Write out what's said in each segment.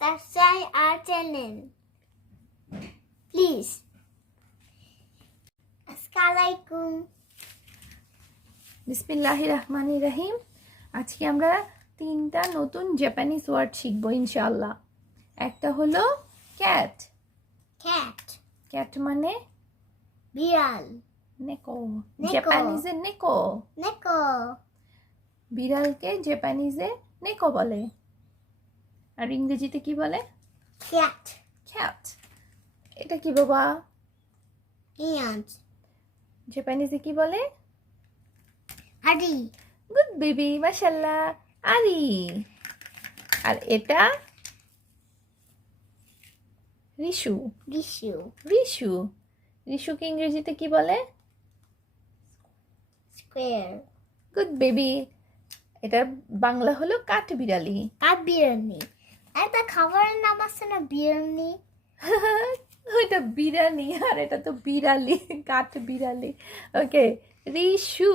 subscribe our channel. Please. Assalamualaikum. বিসমিল্লাহির রহমানির রহিম। আজকে আমরা 3টা নতুন জাপানিজ ওয়ার্ড শিখব ইনশাআল্লাহ। একটা হলো ক্যাট। Cat. ক্যাট মানে বিড়াল। নেকো। নেকো। জাপানিজে নেকো। নেকো। বিড়ালকে জাপানিজে নেকো বলে। আর ইংরেজিতে কি বলে? Cat. ক্যাট। এটা কি বাবা? Ant. জাপানিজে কি বলে? Adi. গুড বেবি, মাশাআল্লাহ। আরি। আর এটা রিশু। Rishu. রিশু। রিশুকে ইংরেজিতে কি বলে? Squirrel. Good baby. এটার বাংলা হলো কাঠবিড়ালি। বিরিয়ানি। একটা খাবারের নাম আছে না বিরিয়ানি? ওইটা বিরানি আর এটা তো বিড়ালি, কাঠবিড়ালি। ওকে, রিশু।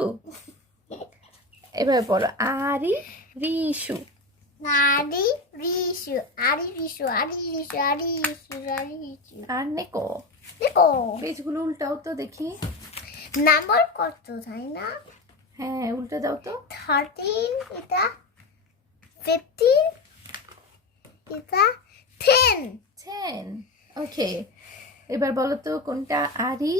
এবার পড়ো আরি রিশু। আদি রিশু। আদি রিশু। আদি রিশু। আদি রিশু। আদি রিশু। আর নেকো। দেখো পেজগুলো উল্টাও তো দেখি। নাম্বার কত তাই না? হ্যাঁ, উল্টে দাও তো। 13, এটা 15, এটা 10. 10। ওকে, এবার বলো তো কোনটা আরি?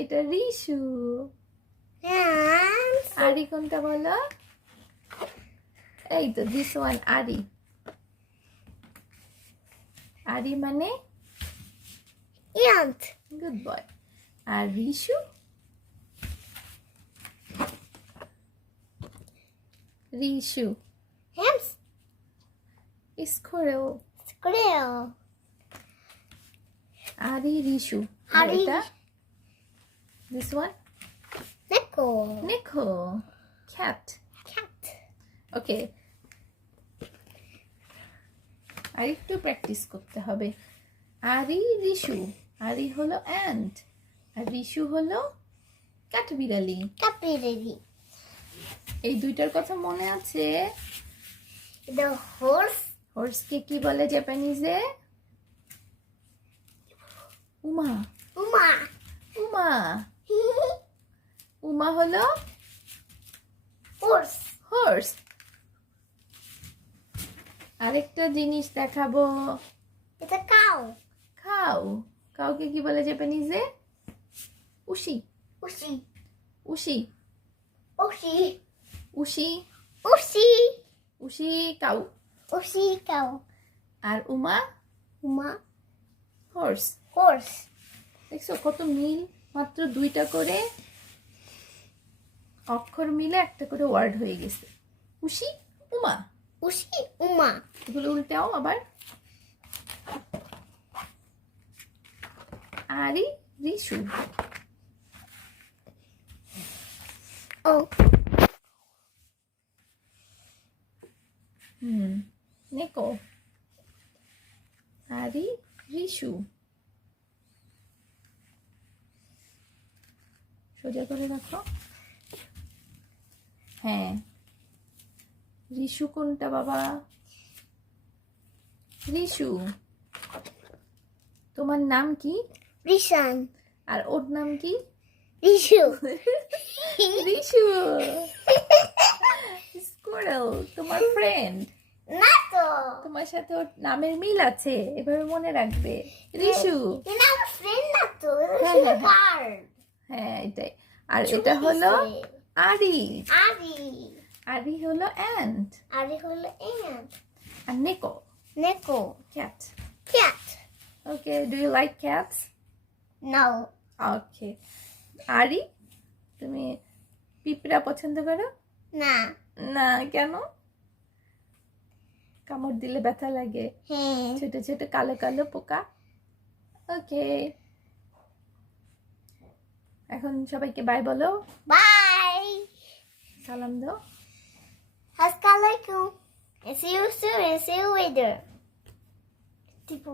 এটা রিশু। And আরি কোনটা বলো? এই তো দিস ওয়ান আরি। আরি মানে ant. Good boy. আর রিশু? রিশু Hams. স্কোরেল। Squirrel. আরি রিশু। আর আরি। এটা দিস ওয়ান Neko. নেকো। ক্যাট। Cat. ওকে, আর একটু প্র্যাকটিস করতে হবে। আরি রিশু। আরি হলো অ্যান্ট আর রিশু হলো কাঠবিড়ালি। Capillary. এই দুইটার কথা মনে আছে? The horse. হর্সকে কি বলে জাপানিজে? উমা। Uma. উমা। উমা হলো Horse. হর্স। আরেকটা জিনিস দেখাবো। It's a cow. খাও। কাউকে কি বলে জাপানিজে? উশি। Ushi. উশি। Ushi. উশি। Ushi. উশি কাউ। Ushi cow. আর উমা Uma. হর্স। Horse. দেখছো কত মিল? মাত্র 2টা করে অক্ষর মিলে একটা করে ওয়ার্ড হয়ে গেছে। উশি উমা। Ushi. Uma. এগুলো উল্টাও আবার। আরি রিশু। Oh. নেকো। আরি রিশু। সোজা করে রাখো। হ্যাঁ, রিশু কোনটা বাবা? রিশু। তোমার নাম কি? Rishan. আর ওর নাম কি? Rishu. রিশু। স্কোরেল তোমার ফ্রেন্ড। Nato. তোমার সাথে ওর নামের মিল আছে, এভাবে মনে রাখবে। Rishu. You're not a friend, Nato. হ্যাঁ, It's হ্যাঁ, a হ্যাঁ। bird. হ্যাঁ, এটাই। আর এটা হলো আরি। Adi. আরি হলো অ্যান্ট Adi holo ant. আর নেকো Neko. Cat. Cat. Okay, do you like cats? No. Okay. আরি, তুমি পিঁপড়া পছন্দ করো? Nah. না, কেন? কামড় দিলে ব্যথা লাগে। Hey. ছোট ছোট কালো কালো পোকা। ওকে, এখন সবাইকে বাই বলো। Bye. সালাম দাও। Assalamualaikum. And see you soon and see you later. Tipo.